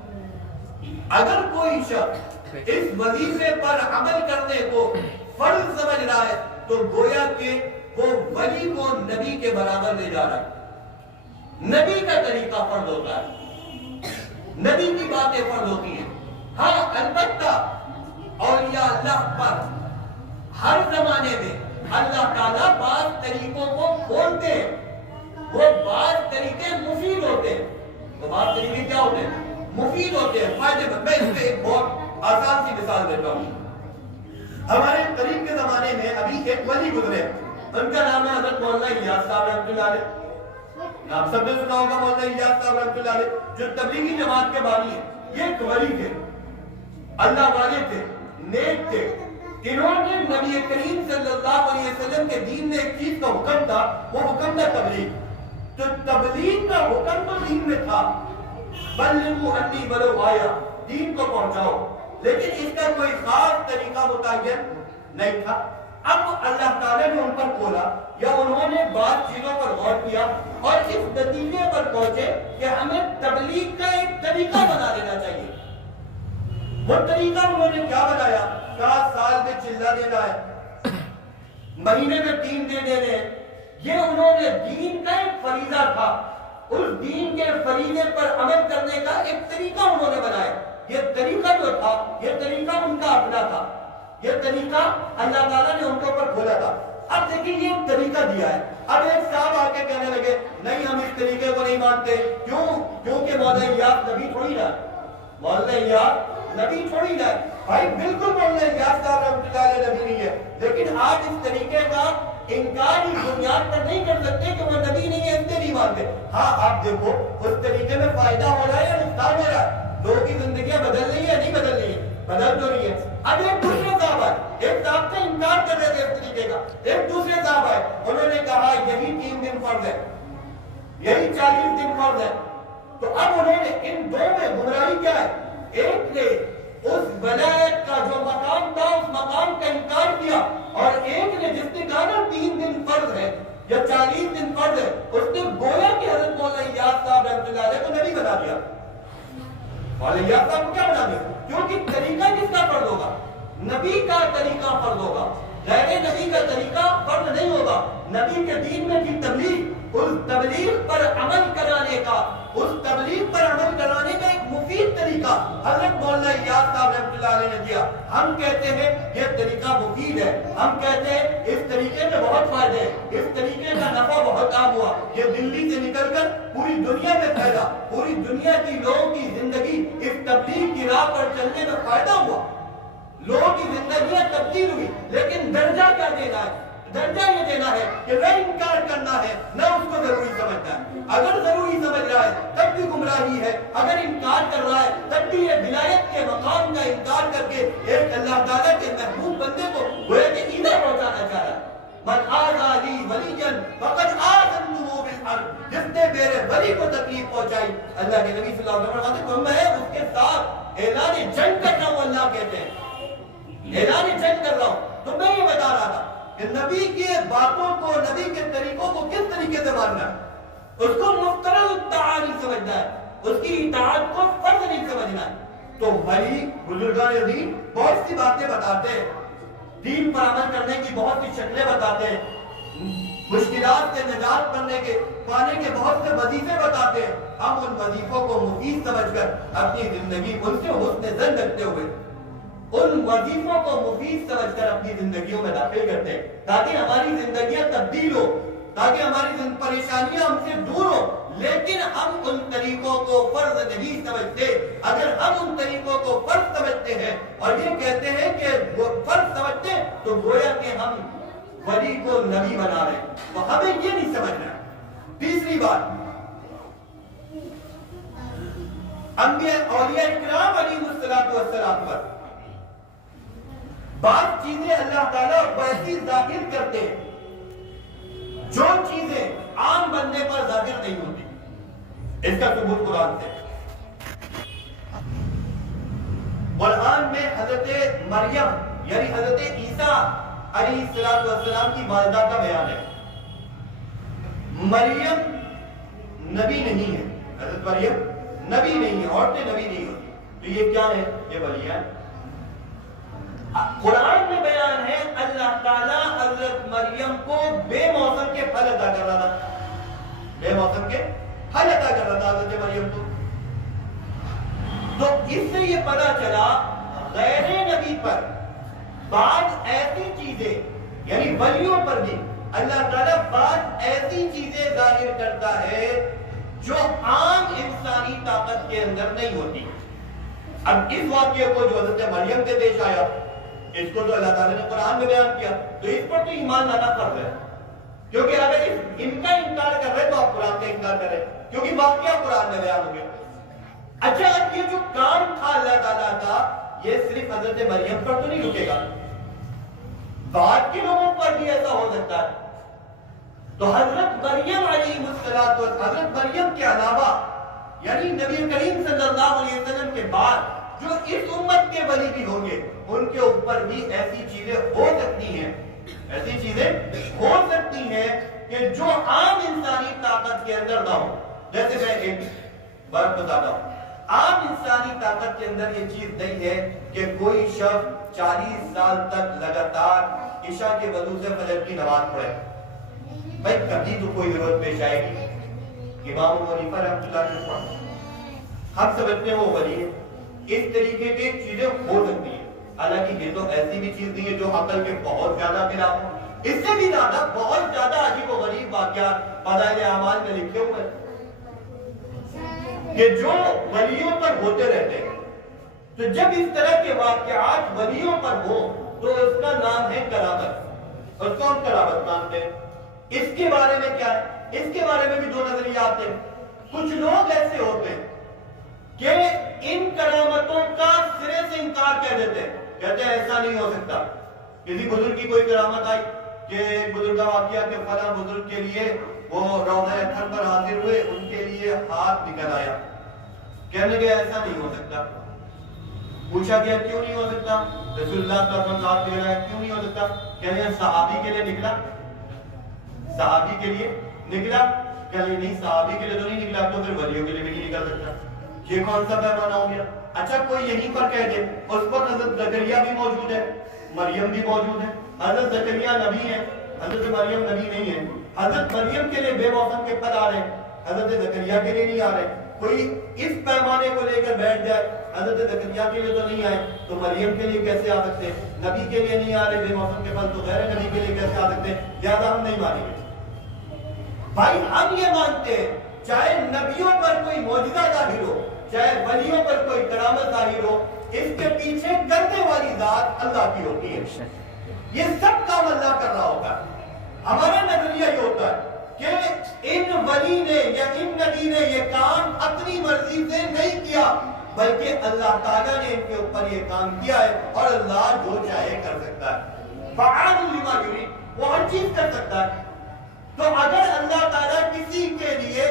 اگر کوئی شخص اس وظیفے پر عمل کرنے کو فرض سمجھ رہا ہے تو گویا کہ وہ ولی کو نبی کے برابر لے جا رہا ہے۔ نبی کا طریقہ فرض ہوتا ہے، نبی کی باتیں فرض ہوتی ہیں۔ ہاں البتہ اولیاء اللہ پر ہر زمانے میں اللہ تعالیٰ بعض طریقوں کو کھولتے ہیں، وہ بعض طریقے مفید ہوتے ہیں، وہ بعض طریقے کیا ہوتے ہیں؟ مفید ہوتے ہیں، فائدے مند۔ میں اس پہ ایک بہت آسان سی مثال دیتا ہوں۔ ہمارے قریب کے زمانے میں ابھی ایک ولی گزرے، ان کا نام ہے حضرت مولانا الیاس صاحب رحمۃ اللہ علیہ۔ آپ سب نے سنا ہوگا مولانا الیاس صاحب رحمۃ اللہ علیہ، جو تبلیغی جماعت کے بانی ہیں۔ یہ ایک ولی تھے، اللہ والے تھے، نیک تھے۔ انہوں نے نبی کریم صلی اللہ علیہ وسلم کے دین میں ایک چیز کا حکم تھا، وہ حکم تھا تبلیغ۔ تو تبلیغ کا حکم تو دین میں تھا، بلغوا انی ولو آیا، دین کو پہنچاؤ، لیکن اس کا کوئی خاص طریقہ متعین نہیں تھا۔ اب اللہ تعالیٰ نے ان پر کھولا یا انہوں نے بعض چیزوں پر غور کیا اور اس نتیجے پر پہنچے کہ ہمیں تبلیغ کا ایک طریقہ بنا لینا چاہیے۔ وہ طریقہ انہوں نے کیا بنایا؟ کہا سال میں چلہ دینا ہے، مہینے میں 3 دن دینے ہیں۔ یہ انہوں نے دین کا ایک فریضہ تھا، اس دین کے فریضے پر عمل کرنے کا ایک طریقہ انہوں نے بنایا۔ یہ طریقہ جو تھا، یہ طریقہ ان کا اپنا تھا، یہ طریقہ اللہ تعالیٰ نے ان کے اوپر کھولا تھا۔ اب دیکھیں یہ ایک طریقہ دیا ہے، اب ایک صاحب آ کے کہنے لگے نہیں ہم اس طریقے کو نہیں مانتے، کیونکہ مولانا الیاس نبی تھوڑی نہ، مولانا الیاس نبی تھوڑی نہ۔ بھائی بالکل مولانا الیاس صاحب رحمۃ اللہ علیہ نبی نہیں ہے، لیکن آپ اس طریقے کا انکار اس بنیاد پر نہیں کر سکتے کہ وہ نبی نہیں ہے، اس سے نہیں مانتے۔ ہاں آپ دیکھو اس طریقے میں فائدہ ہو رہا ہے یا نقصان ہو رہا ہے، لوگوں کی زندگیاں بدل رہی ہے نہیں بدل رہی ہے؟ بدل تو نہیں ہے۔ اب ایک دوسرے صاحب آئے، ایک صاحب سے انکار کر رہے تھے اس طریقے کا، ایک دوسرے صاحب آئے، انہوں نے کہا یہی 3 دن فرض ہے، یہی 40 دن فرض ہے۔ تو اب انہوں نے ان دو میں گمراہی کیا ہے؟ ایک نے اس ولایت کا جو مقام تھا اس مقام کا انکار کیا، اور ایک نے جس نے کہا نا 3 دن فرض ہے یا 40 دن فرض ہے، اس نے گویا کہ حضرت مولانا الیاس صاحب رحمۃ اللہ علیہ کو نبی بنا دیا۔ مولانا الیاس صاحب کو کیا بنا دیا؟ کیونکہ طریقہ کس کا فرض ہوگا؟ نبی کا طریقہ فرض ہوگا، غیر نبی کا طریقہ فرض نہیں ہوگا۔ نبی کے دین میں تھی تبلیغ، اس تبلیغ پر عمل کرانے کا، اس تبلیغ پر عمل کرانے کا ایک مفید طریقہ حضرت مولانا الیاس صاحب رحمۃ اللہ علیہ نے دیا۔ ہم کہتے ہیں یہ طریقہ مفید ہے، ہم کہتے ہیں اس طریقے میں بہت فائدے ہیں، اس طریقے کا نفع بہت عام ہوا، یہ دلی سے نکل کر پوری دنیا میں پھیلا، پوری دنیا کی لوگوں کی زندگی اس تبلیغ کی راہ پر چلنے میں فائدہ ہوا، لوگوں کی زندگیاں تبدیل ہوئی۔ لیکن درجہ کیا دینا ہے؟ درجہ یہ دینا ہے کہ نہ انکار کرنا ہے نہ اس کو ضروری سمجھنا ہے۔ اگر ضروری سمجھ رہا ہے تب بھی گمراہی ہے، اگر انکار کر رہا ہے تب بھی یہ ولایت کے مقام کا انکار کر کے ایک اللہ تعالیٰ کے محبوب بندے کو گویا کہ ایدھا پہنچانا چاہ رہا ہے۔ من آذا لی ولیا فقد آذنتہ بالحرب، جس نے میرے ولی کو تکلیف پہنچائی، اللہ کے نبی صلی اللہ علیہ وسلم فرماتے ہیں میں اس کے ساتھ اعلان جنگ کر رہا ہوں، اللہ کہتے ہیں اعلان جنگ کر رہا ہوں۔ تو میں یہ بتا رہا تھا کہ نبی کی باتوں کو، نبی کے طریقوں کو کس طریقے سے ماننا ہے، اس کو مفترض التعالی سمجھنا ہے، اس کی اطاعت کو فرض نہیں سمجھنا ہے۔ تو ولی بزرگان دین بہت سی باتیں بتاتے ہیں، دین پر عمل کرنے کی بہت سی شکلیں بتاتے ہیں، مشکلات سے نجات پانے کے بہت سے وظیفے بتاتے ہیں۔ ہم ان وظیفوں کو مفید سمجھ کر اپنی زندگی ان سے حسن ظن رکھتے ہوئے ان وظیفوں کو مفید سمجھ کر اپنی زندگیوں میں داخل کرتے ہیں، تاکہ ہماری زندگیاں تبدیل ہو، تاکہ ہماری پریشانیاں ہم سے دور ہو۔ لیکن ہم ان طریقوں کو فرض نہیں سمجھتے۔ اگر ہم ان طریقوں کو فرض سمجھتے ہیں اور یہ کہتے ہیں کہ وہ فرض سمجھتے ہیں، تو گویا کہ ہم ولی کو نبی بنا رہے ہیں، تو ہمیں یہ نہیں سمجھنا۔ تیسری بات، انبیاء اولیاء اکرام علیہ السلام پر بعض چیزیں اللہ تعالیٰ ویسی ظاہر کرتے ہیں جو چیزیں عام بندے پر ظاہر نہیں ہوتی۔ اس کا ثبوت قرآن سے، قرآن میں حضرت مریم یعنی حضرت عیسیٰ علیہ السلام کی والدہ کا بیان ہے۔ مریم نبی نہیں ہے، حضرت مریم نبی نہیں ہے، عورتیں نبی نہیں ہوتی، تو یہ کیا ہے؟ یہ ولیاں۔ قرآن میں بیان ہے اللہ تعالیٰ حضرت مریم کو بے موسم کے پھل عطا کر رہا تھا، بے موسم کے پھل عطا کر رہا تھا حضرت مریم کو۔ تو اس سے یہ پتہ چلا غیر نبی پر بعض ایسی چیزیں، یعنی ولیوں پر بھی اللہ تعالیٰ بعض ایسی چیزیں ظاہر کرتا ہے جو عام انسانی طاقت کے اندر نہیں ہوتی۔ اب اس واقعے کو جو حضرت مریم کے پیش آیا، اس کو تو اللہ تعالیٰ نے قرآن میں بیان کیا، تو اس پر تو ایمان لانا فرض ہے، کیونکہ اگر ان کا انکار کر رہے تو آپ قرآن کا انکار کر رہے، کیونکہ واقعہ قرآن میں بیان ہو گیا۔ اچھا، اب یہ جو کام تھا اللہ تعالیٰ کا، یہ صرف حضرت مریم پر تو نہیں رکے گا، بعد کے لوگوں پر بھی ایسا ہو سکتا ہے۔ تو حضرت مریم علیہ السلام، حضرت مریم کے علاوہ یعنی نبی کریم صلی اللہ علیہ وسلم کے بعد جو اس امت کے ولی بھی ہوں گے، ان کے اوپر بھی ایسی چیزیں ہو سکتی ہیں، ایسی چیزیں ہو سکتی ہیں کہ جو عام انسانی طاقت کے اندر نہ ہو۔ جیسے میں ایک بات بتاتا ہوں، عام انسانی طاقت کے اندر یہ چیز نہیں ہے کہ کوئی شخص 40 سال تک لگاتار عشاء کے وضو سے فجر کی نماز پڑھے۔ بھائی کبھی تو کوئی ضرورت پیش آئے گی، امام ابو حنیفہ رحمۃ اللہ علیہ وسلم، ہم سمجھتے ہیں وہ ولی ہے۔ اس طریقے کی چیزیں ہو سکتی ہیں، حالانکہ یہ تو ایسی بھی چیز نہیں ہے جو عقل کے بہت زیادہ خلاف ہو۔ اس سے بھی زیادہ بہت زیادہ عجیب و غریب واقعات فضائل اعمال میں لکھے ہوئے کہ جو ولیوں پر ہوتے رہتے ہیں۔ تو جب اس طرح کے واقعات ولیوں پر ہو تو اس کا نام ہے کرامت، اس کو ہم کرامت مانتے ہیں۔ اس کے بارے میں کیا ہے؟ اس کے بارے میں بھی دو نظریات ہیں۔ کچھ لوگ ایسے ہوتے ہیں کہ ان کرامتوں کا سرے سے انکار کر دیتے ہیں، کہتے ہیں ایسا نہیں ہو سکتا۔ کسی بزرگ کی کوئی کرامت آئی کہ ایک بزرگ کا واقعہ کہ فلاں بزرگ کے لیے وہ روضہ اطہر پر حاضر ہوئے، ان کے لیے ہاتھ نکل آیا، کہنے گئے ایسا نہیں ہو سکتا۔ پوچھا گیا کیوں نہیں ہو سکتا؟ رسول اللہ صلی اللہ علیہ وسلم ہاتھ نکل آیا، کیوں نہیں ہو سکتا؟ کہنے گئے صحابی کے لیے نکلا، صحابی کے لیے نکلا، کہنے نہیں صحابی کے لیے تو نہیں نکلا، تو پھر ولیوں کے لیے بھی نہیں نکل سکتا۔ یہ کون سا پیمانہ ہو گیا؟ اچھا کوئی یہیں پر کہہ دے اس پر حضرت زکریا بھی موجود ہے، مریم بھی موجود ہے، حضرت زکریا نبی ہے، حضرت مریم نبی نہیں ہے، حضرت مریم کے لیے بے موسم کے پھل آ رہے ہیں، حضرت زکریا کے لیے نہیں آ رہے۔ کوئی اس پیمانے کو لے کر بیٹھ جائے حضرت زکریا کے لیے تو نہیں آئے تو مریم کے لیے کیسے آ سکتے ہیں؟ نبی کے لیے نہیں آ رہے بے موسم کے پھل تو غیر نبی کے لیے کیسے آ سکتے ہیں؟ لہٰذا ہم نہیں مانیں گے۔ بھائی ہم یہ مانتے ہیں چاہے نبیوں پر کوئی معجزہ ظاہر ہو، چاہے ولیوں پر کوئی کرامت ظاہر ہو، اس کے پیچھے کرنے والی ذات اللہ کی ہوتی ہے۔ یہ سب کام اللہ کر رہا ہوگا۔ ہمارا نظریہ یہ ہوتا ہے کہ ان ولی نے یا ان نبی نے یہ کام اپنی مرضی سے نہیں کیا، بلکہ اللہ تعالیٰ نے ان کے اوپر یہ کام کیا ہے، اور اللہ جو چاہے کر سکتا ہے، فعال لما یرید، وہ ہر چیز کر سکتا ہے۔ تو اگر اللہ تعالیٰ کسی کے لیے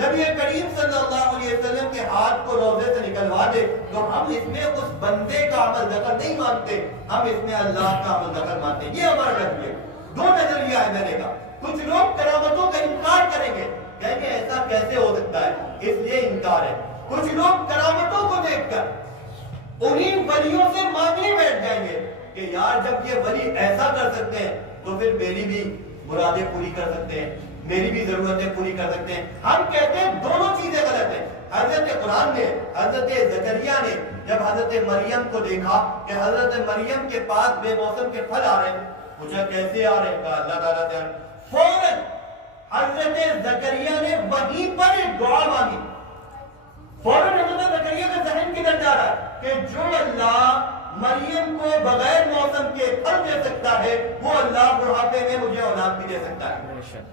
نبی کریم صلی اللہ علیہ وسلم کے ہاتھ کو روزے سے نکلوا دے تو ہم اس میں اس بندے کا عمل دخل نہیں مانتے، ہم اس میں اللہ کا عمل دخل مانتے ہیں۔ یہ ہمارا نظریہ، دو نظریہ ہے میرے کا۔ کچھ لوگ کرامتوں کا انکار کریں گے، کہیں گے ایسا کیسے ہو سکتا ہے، اس لیے انکار ہے۔ کچھ لوگ کرامتوں کو دیکھ کر انہیں ولیوں سے مانگنے بیٹھ جائیں گے کہ یار جب یہ ولی ایسا کر سکتے ہیں تو پھر میری بھی مرادیں پوری کر سکتے ہیں، میری بھی ضرورتیں پوری کر سکتے ہیں۔ ہم کہتے ہیں دونوں چیزیں غلط ہیں۔ حضرت قرآن نے، حضرت زکریا نے جب حضرت مریم کو دیکھا کہ حضرت مریم کے پاس بے موسم کے پھل آ رہے ہیں، پوچھا کیسے آ رہے ہیں، کہا اللہ تعالیٰ سے، فوراً حضرت زکریا نے وہیں پر ایک دعا مانگی۔ فوراً حضرت زکریا کا ذہن کدھر جا رہا ہے کہ جو اللہ مریم کو بغیر موسم کے پھل دے سکتا ہے وہ اللہ بڑھاپے میں مجھے اولاد بھی دے سکتا ہے۔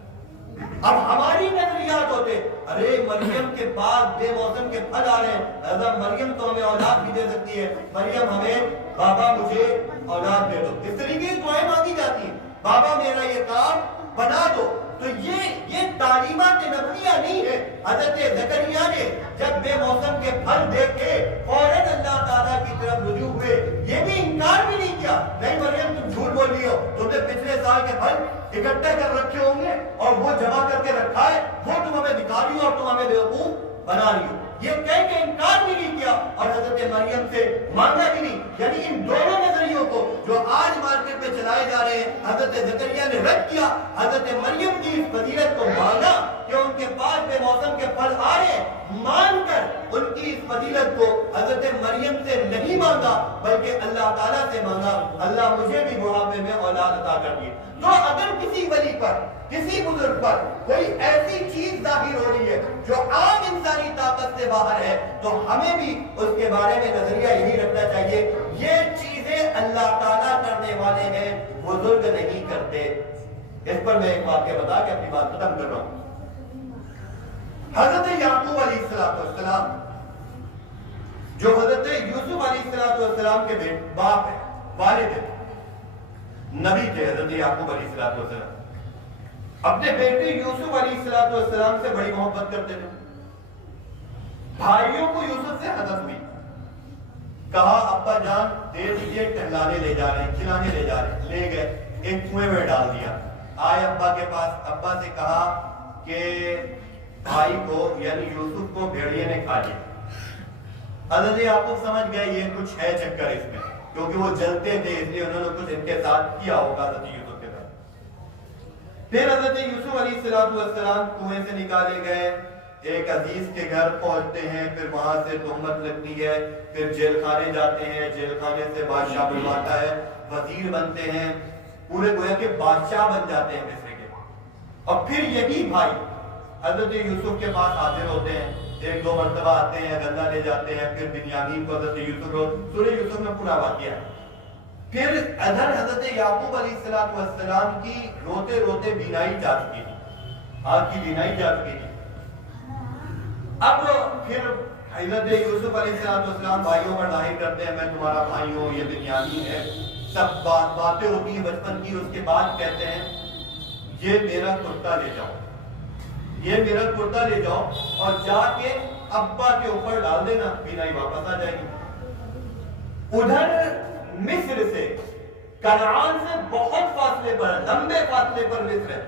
اب ہماری نظریات ہوتے، ارے مریم کے پاس بے موسم کے پھل آ رہے ہیں، حضرت مریم تو ہمیں اولاد بھی دے سکتی ہے، مریم ہمیں بابا مجھے اولاد دے دو، اس طریقے کی دعائیں مانگی جاتی ہیں، بابا میرا یہ کام بنا دو۔ تو یہ تعلیمات نبویہ نہیں ہے۔ حضرت زکریا نے جب بے موسم کے پھل دیکھے فوراً اللہ تعالیٰ کی طرف رجوع ہوئے، یہ بھی انکار بھی نہیں کیا، نہیں مریم تم جھوٹ بول رہی ہو، تم نے پچھلے سال کے پھل اکٹھے کر رکھے ہوں گے اور وہ جمع کر کے رکھا ہے، وہ تم ہمیں دکھا رہی ہو اور تم ہمیں بیوقوف بنا رہی ہو، یہ کہہ کے انکار بھی نہیں کیا اور حضرت مریم سے مانگا بھی نہیں۔ یعنی ان دونوں نظریوں کو جو آج مارکیٹ میں چلائے جا رہے ہیں، حضرت زکریا نے رد کیا، حضرت مریم کی اس فضیلت کو مانگا کہ ان کے پاس بے موسم کے پھل آ رہے ہیں، مان کر ان کی اس فضیلت کو حضرت مریم سے نہیں مانگا بلکہ اللہ تعالیٰ سے مانگا، اللہ مجھے بھی بڑھاپے میں اولاد عطا کر دی۔ تو اگر کسی ولی پر، کسی بزرگ پر کوئی ایسی چیز ظاہر ہو رہی ہے جو عام انسانی طاقت سے باہر ہے تو ہمیں بھی اس کے بارے میں نظریہ یہی رکھنا چاہیے، یہ چیزیں اللہ تعالیٰ کرنے والے ہیں، بزرگ نہیں کرتے۔ اس پر میں ایک واقعہ بتا کے اپنی بات ختم کر رہا ہوں۔ حضرت یعقوب علیہ السلام جو حضرت یوسف علیہ السلام کے باپ ہیں، والد ہیں، نبی تھے حضرت یعقوب علیہ السلام، اپنے بیٹے یوسف علیہ السلام سے بڑی محبت کرتے تھے۔ بھائیوں کو یوسف سے حسد ہوئی، کہا ابا جان دے دیجئے، ٹہلانے لے جا رہے ہیں، کھلانے لے جا رہے ہیں، لے گئے ایک کنویں میں ڈال دیا۔ آئے ابا کے پاس، ابا سے کہا کہ بھائی کو یعنی یوسف کو بھیڑیے نے کھا لیا۔ حضرت یعقوب سمجھ گئے یہ کچھ ہے چکر اس میں، کیونکہ وہ جلتے تھے اس لیے انہوں نے کچھ ان کے ساتھ کیا ہوگا حضرت یوسف کے ساتھ۔ پھر حضرت یوسف علیہ السلام کنویں سے نکالے گئے، ایک عزیز کے گھر پہنچتے ہیں، پھر وہاں سے تہمت لگتی ہے، پھر جیل خانے جاتے ہیں، جیل خانے سے بادشاہ بلواتا ہے، وزیر بنتے ہیں، پورے گویا کہ بادشاہ بن جاتے ہیں مصر کے۔ اور پھر یہی بھائی حضرت یوسف کے پاس حاضر ہوتے ہیں، ایک دو مرتبہ آتے ہیں، گندہ لے جاتے ہیں، پھر بنیامین کو حضرت یوسف سورہ یوسف میں پورا واقعہ ہے۔ پھر ادھر حضرت یعقوب علیہ السلام کی روتے روتے بینائی جا چکی تھی، آنکھ کی بینائی جا چکی تھی۔ اب پھر حضرت یوسف علیہ السلام بھائیوں پر ظاہر کرتے ہیں میں تمہارا بھائی ہوں، یہ بنیامین ہے، سب باتیں ہوتی ہیں بچپن کی۔ اس کے بعد کہتے ہیں یہ میرا کرتا لے جاؤ، یہ میرا کرتا لے جاؤ اور جا کے ابا کے اوپر ڈال دینا، بینائی واپس آ جائے گی۔ ادھر مصر سے، کنعان سے بہت فاصلے پر، لمبے فاصلے پر مصر ہے،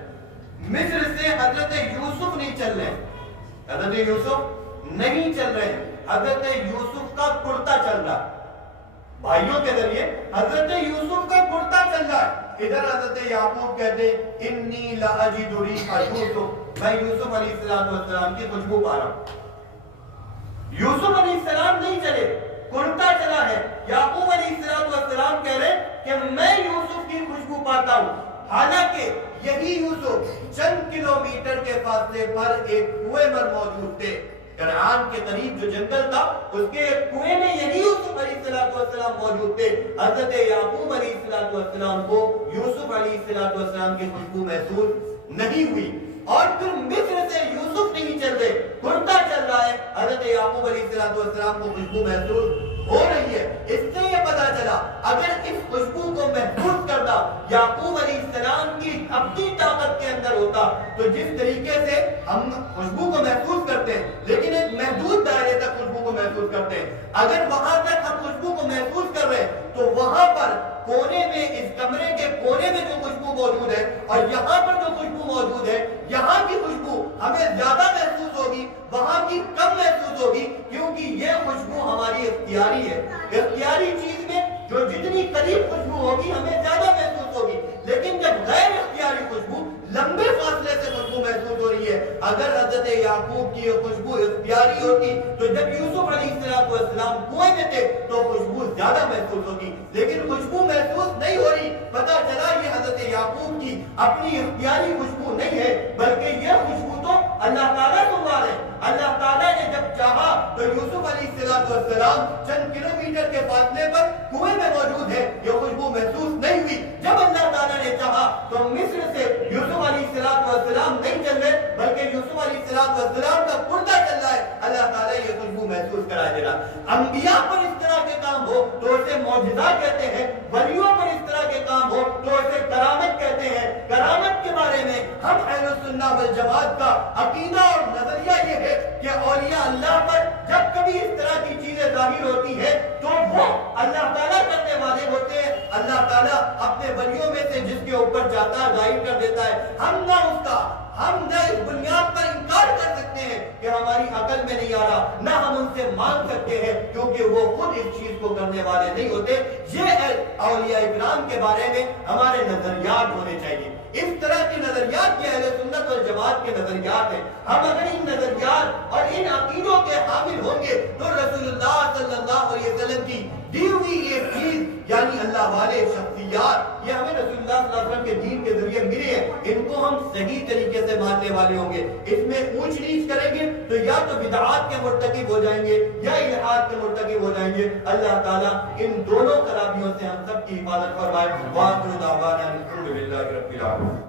مصر سے حضرت یوسف نہیں چل رہے، حضرت یوسف نہیں چل رہے، حضرت یوسف کا کرتا چل رہا، بھائیوں کے ذریعے حضرت یوسف کا کرتا چل رہا ہے۔ ادھر حضرت یعقوب کہتے انی لاجد ریح یوسف، میں یوسف علیہ السلام کی خوشبو پا رہا ہوں۔ یوسف علیہ السلام نہیں چلے، کرتا چلا ہے۔ یعقوب علیہ السلام کہہ رہے کہ میں یوسف کی خوشبو پاتا ہوں، حالانکہ یہی یوسف چند کلومیٹر کے فاصلے پر ایک کنویں پر موجود تھے، کنعان کے قریب جو جنگل تھا اس کے کنویں میں یہی یوسف علیہ السلام موجود تھے۔ حضرت یعقوب علیہ السلام کو یوسف علیہ السلام کی خوشبو محسوس نہیں ہوئی، اور پھر مصر سے یوسف نہیں چل رہے، کرتا چل رہا ہے، حضرت یعقوب علیہ السلام کو خوشبو محسوس ہو رہی ہے۔ اس سے یہ پتا چلا اگر اس خوشبو کو محفوظ کرنا یعقوب علیہ السلام کی اپنی طاقت کے اندر ہوتا تو جس طریقے سے ہم خوشبو کو محسوس کرتے ہیں لیکن ایک محدود دائرے تک خوشبو کو محسوس کرتے ہیں، اگر وہاں تک ہم خوشبو کو محسوس کر رہے ہیں تو وہاں پر کونے میں، اس کمرے کے کونے میں جو خوشبو موجود ہے اور یہاں پر جو خوشبو موجود ہے، یہاں کی خوشبو ہمیں زیادہ محسوس ہوگی، وہاں کی کم محسوس ہوگی، کیونکہ یہ خوشبو ہماری اختیاری ہے۔ اختیاری چیز میں جو جتنی قریب خوشبو ہوگی ہمیں زیادہ محسوس ہوگی، لیکن جب غیر اختیاری خوشبو لمبے فاصلے سے خوشبو محسوس ہو رہی ہے، اگر حضرت یعقوب کی یہ خوشبو اختیاری ہوتی تو جب یوسف علیہ السلام کنویں میں تھے تو خوشبو زیادہ محسوس ہوگی، لیکن خوشبو محسوس نہیں ہو رہی۔ پتہ چلا یہ حضرت یعقوب کی اپنی اختیاری خوشبو نہیں ہے، بلکہ یہ خوشبو تو اللہ تعالیٰ سنوا رہے ہیں۔ اللہ تعالیٰ نے جب چاہا تو یوسف علیہ السلام چند کلومیٹر کے فاصلے پر کنویں میں موجود ہے، یہ خوشبو محسوس نہیں ہوئی۔ جب اللہ تعالیٰ نے چاہا تو مصر سے یوسف علیہ السلام نہیں چل رہے بلکہ یوسف علیہ السلام کا پردہ چل رہا ہے، اللہ تعالیٰ یہ خوشبو محسوس کرا دے رہا۔ انبیاء پر اس طرح کے کام ہو تو اسے معجزہ کہتے ہیں، ولیوں پر اس طرح کے کام ہو تو اسے کرامت کہتے ہیں۔ کرامت کے بارے میں ہم اہل السنہ والجماعت کا عقیدہ اور نظریہ یہ ہے کہ اولیاء اللہ پر جب کبھی اس طرح کی چیزیں ظاہر ہوتی ہیں تو وہ اللہ تعالیٰ کرنے والے ہوتے ہیں، اللہ تعالیٰ اپنے ولیوں میں سے جس کے اوپر چاہتا ہے ظاہر کر دیتا ہے۔ ہم نہ اس بنیاد پر انکار کر سکتے ہیں کہ ہماری عقل میں نہیں آ رہا، نہ ہم ان سے مانگ سکتے ہیں کیونکہ وہ خود اس چیز کو کرنے والے نہیں ہوتے۔ یہ اولیاء اکرام کے بارے میں ہمارے نظریات ہونے چاہیے، اس طرح کے نظریات کے اہل سنت والجماعت کے نظریات ہیں۔ ہم اگر ان نظریات اور ان عقیدوں کے حامل ہوں گے تو رسول اللہ صلی اللہ علیہ وسلم کی دی ہوئی یہ چیز یعنی اللہ والے شخصیات یہ ہمیں رسول اللہ صلی اللہ علیہ وسلم کے دین کے ذریعے ملے ہیں، ان کو ہم صحیح طریقے سے ماننے والے ہوں گے۔ اس میں اونچ نیچ کریں گے تو یا تو بدعات کے مرتکب ہو جائیں گے یا الحاد کے مرتکب ہو جائیں گے۔ اللہ تعالیٰ ان دونوں خرابیوں سے ہم سب کی حفاظت فرمائے۔ وآخر دعوانا الحمد للہ رب العالمین۔